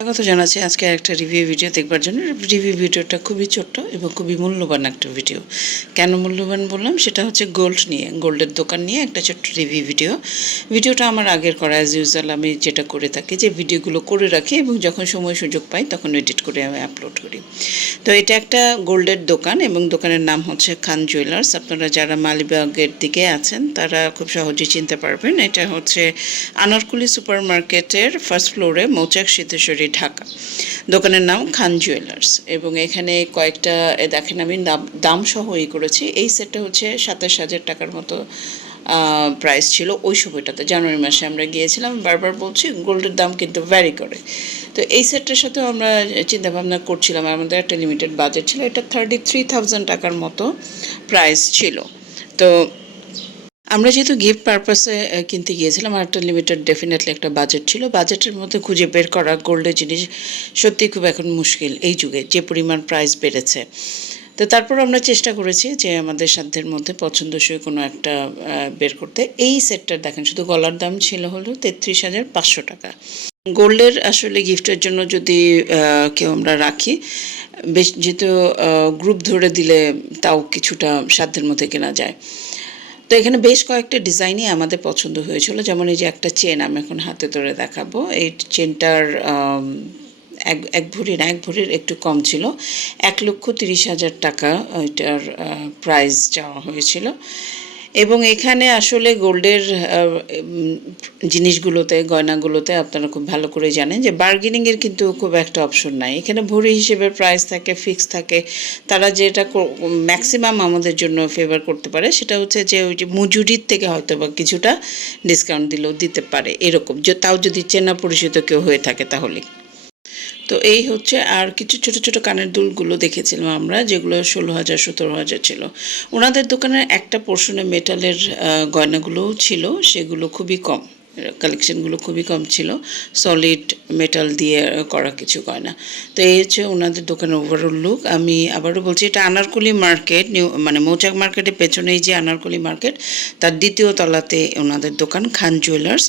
স্বাগত জানাচ্ছি আজকে একটা রিভিউ ভিডিও দেখবার জন্য। রিভিউ ভিডিওটা খুবই ছোট্ট এবং খুবই মূল্যবান একটা ভিডিও কেন মূল্যবান বললাম? সেটা হচ্ছে গোল্ড নিয়ে গোল্ডের দোকান নিয়ে একটা ছোট্ট রিভিউ ভিডিও ভিডিওটা আমার আগের করা অ্যাজ ইউজুয়াল আমি যেটা করে থাকি যে ভিডিওগুলো করে রাখি এবং যখন সময় সুযোগ পাই তখন এডিট করে আমি আপলোড করি। তো এটা একটা গোল্ডের দোকান এবং দোকানের নাম হচ্ছে খান জুয়েলার্স আপনারা যারা মালিবাগের দিকে আছেন, তারা খুব সহজেই চিনতে পারবেন। এটা হচ্ছে আনারকুলি সুপার মার্কেটের ফার্স্ট ফ্লোরে মৌচাক সিদ্ধেশ্বরী ঢাকা। দোকানের নাম খান জুয়েলার্স এবং এখানে কয়েকটা দেখেন আমি দাম দাম সহ ই করেছি। এই সেটটা হচ্ছে সাতাশ হাজার টাকার মতো প্রাইস ছিল ওই সময়টাতে। জানুয়ারি মাসে আমরা গিয়েছিলাম, বারবার বলছি, গোল্ডের দাম কিন্তু ভ্যারি করে। তো এই সেটটার সাথেও আমরা চিন্তাভাবনা করছিলাম, আমাদের একটা লিমিটেড বাজেট ছিল। এটা থার্টি থ্রি থাউজেন্ড টাকার মতো প্রাইস ছিল। তো আমরা যেহেতু গিফট পারপাসে কিনতে গিয়েছিলাম, আর একটা লিমিটেড ডেফিনেটলি একটা বাজেট ছিল। বাজেটের মধ্যে খুঁজে বের করা গোল্ডের জিনিস সত্যি খুব এখন মুশকিল এই যুগে, যে পরিমাণ প্রাইস বেড়েছে। তো তারপর আমরা চেষ্টা করেছি যে আমাদের সাধ্যের মধ্যে পছন্দসই কোনো একটা বের করতে। এই সেটটার দেখেন, শুধু গলার দাম ছিল হলো তেত্রিশ হাজার পাঁচশো টাকা। গোল্ডের আসলে গিফটের জন্য যদি কেউ আমরা রাখি, বেশ যেহেতু গ্রুপ ধরে দিলে তাও কিছুটা সাধ্যের মধ্যে কেনা যায়। তো এখানে বেশ কয়েকটা ডিজাইনই আমাদের পছন্দ হয়েছিল। যেমন এই যে একটা চেন আমি এখন হাতে ধরে দেখাবো। এই চেনটার এক এক ভরির না, এক ভরির একটু কম ছিল। এক লক্ষ তিরিশ হাজার টাকা ওইটার প্রাইস চাওয়া হয়েছিল। এবং এখানে আসলে গোল্ডের জিনিসগুলোতে, গয়নাগুলোতে আপনারা খুব ভালো করে জানেন যে বার্গেনিংয়ের কিন্তু খুব একটা অপশন নাই। এখানে ভরি হিসেবে প্রাইস থাকে ফিক্স থাকে। তারা যেটা ম্যাক্সিমাম আমাদের জন্য ফেভার করতে পারে সেটা হচ্ছে যে ওই যে মজুরির থেকে হয়তো বা কিছুটা ডিসকাউন্ট দিলেও দিতে পারে, এরকম। তাও যদি চেনা পরিচিত কেউ হয়ে থাকে তাহলে। তো এই হচ্ছে আর কিছু ছোট ছোট কানের দুলগুলো দেখেছিলাম আমরা, যেগুলো ষোলো হাজার, সতেরো হাজার ছিল। ওনাদের দোকানের একটা পোর্শনে মেটালের গয়নাগুলোও ছিল, সেগুলো খুবই কম কালেকশনগুলো খুবই কম ছিল। সলিড মেটাল দিয়ে করা কিছু গয়না। তো এই হচ্ছে ওনাদের দোকানের ওভারঅল লুক আমি আবারও বলছি, এটা আনারকলি মার্কেট নিউ মানে মৌচাক মার্কেটের পেছনেই যে আনারকলি মার্কেট তার দ্বিতীয় তলাতে ওনাদের দোকান, খান জুয়েলার্স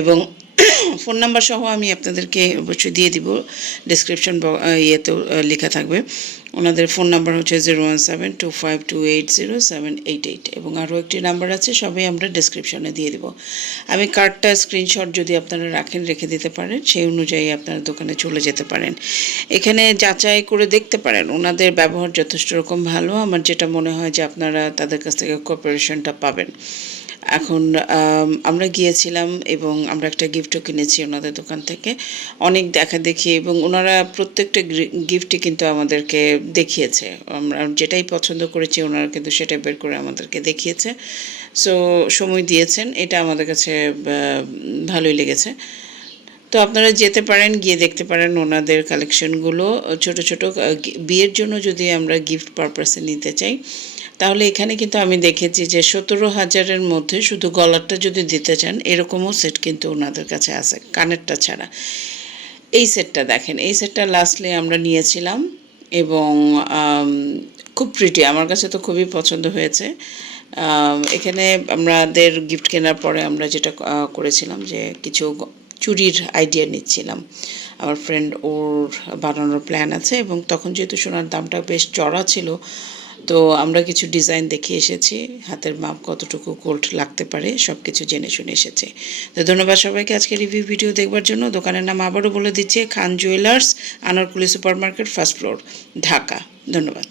এবং ফোন নাম্বার সহ আমি আপনাদেরকে অবশ্যই দিয়ে দিব। ডিসক্রিপশন ইয়েতেও লেখা থাকবে। ওনাদের ফোন নাম্বার হচ্ছে zero one seven two five two eight zero seven eight eight এবং আরও একটি নাম্বার আছে, সবই আমরা ডিসক্রিপশনে দিয়ে দিব। আমি কার্ডটা স্ক্রিনশট যদি আপনারা রাখেন, রেখে দিতে পারেন, সেই অনুযায়ী আপনারা দোকানে চলে যেতে পারেন। এখানে যাচাই করে দেখতে পারেন, ওনাদের ব্যবহার যথেষ্ট রকম ভালো। আমার যেটা মনে হয় যে আপনারা তাদের কাছ থেকে কোঅপারেশনটা পাবেন। এখন আমরা গিয়েছিলাম এবং আমরা একটা গিফটও কিনেছি ওনাদের দোকান থেকে। অনেক দেখা দেখি এবং ওনারা প্রত্যেকটা গিফটই কিন্তু আমাদেরকে দেখিয়েছে। আমরা যেটাই পছন্দ করেছি ওনারা কিন্তু সেটা বের করে আমাদেরকে দেখিয়েছে। সো সময় দিয়েছেন, এটা আমাদের কাছে ভালোই লেগেছে। তো আপনারা যেতে পারেন, গিয়ে দেখতে পারেন ওনাদের কালেকশনগুলো ছোট ছোট বিয়ের জন্য যদি আমরা গিফট পারপাসে নিতে চাই তাহলে এখানে কিন্তু আমি দেখেছি যে সতেরো হাজারের মধ্যে শুধু গলারটা যদি দিতে চান, এরকমও সেট কিন্তু ওনাদের কাছে আছে, কানেরটা ছাড়া। এই সেটটা দেখেন, এই সেটটা লাস্টলি আমরা নিয়েছিলাম এবং খুব প্রিটি আমার কাছে তো খুবই পছন্দ হয়েছে। এখানে আমাদের গিফট কেনার পরে আমরা যেটা করেছিলাম যে কিছু চুরির আইডিয়া নিচ্ছিলাম। আমার ফ্রেন্ড ওর বানানোর প্ল্যান আছে এবং তখন যেহেতু সোনার দামটা বেশ চড়া ছিল তো আমরা কিছু ডিজাইন দেখে এসেছি। হাতের মাপ কতটুকু গোল্ড লাগতে পারে সব কিছু জেনে শুনে এসেছে। তো ধন্যবাদ সবাইকে আজকে রিভিউ ভিডিও দেখবার জন্য। দোকানের নাম আবারও বলে দিচ্ছে, Khan jewellers Anarkali supermarket first floor Dhaka. ধন্যবাদ।